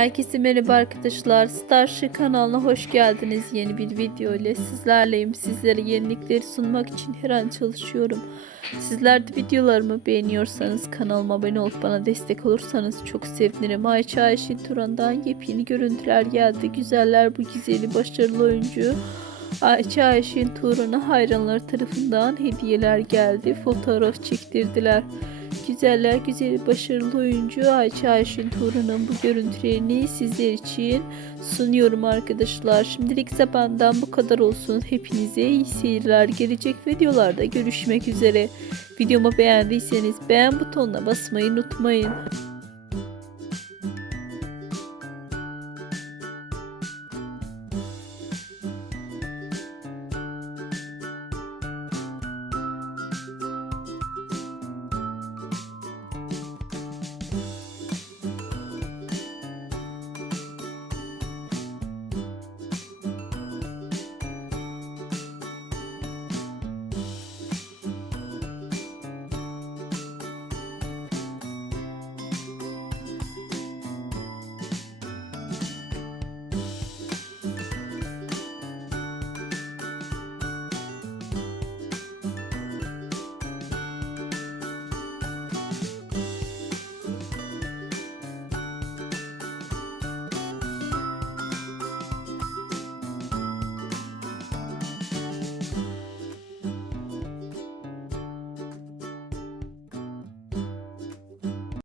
Herkese merhaba arkadaşlar. Starship kanalına hoş geldiniz. Yeni bir video ile sizlerleyim. Sizlere yenilikleri sunmak için her an çalışıyorum. Sizler de videolarımı beğeniyorsanız kanalıma abone olup bana destek olursanız çok sevinirim. Ayça Ayşin Turan'dan yepyeni görüntüler geldi. Güzeller bu güzeli başarılı oyuncu. Ayça Ayşin Turan'a hayranları tarafından hediyeler geldi. Fotoğraf çektirdiler. Güzeller güzeli başarılı oyuncu Ayça Ayşin Turan'ın bu görüntülerini sizler için sunuyorum arkadaşlar. Şimdilik ise benden bu kadar olsun. Hepinize iyi seyirler. Gelecek videolarda görüşmek üzere. Videomu beğendiyseniz beğen butonuna basmayı unutmayın.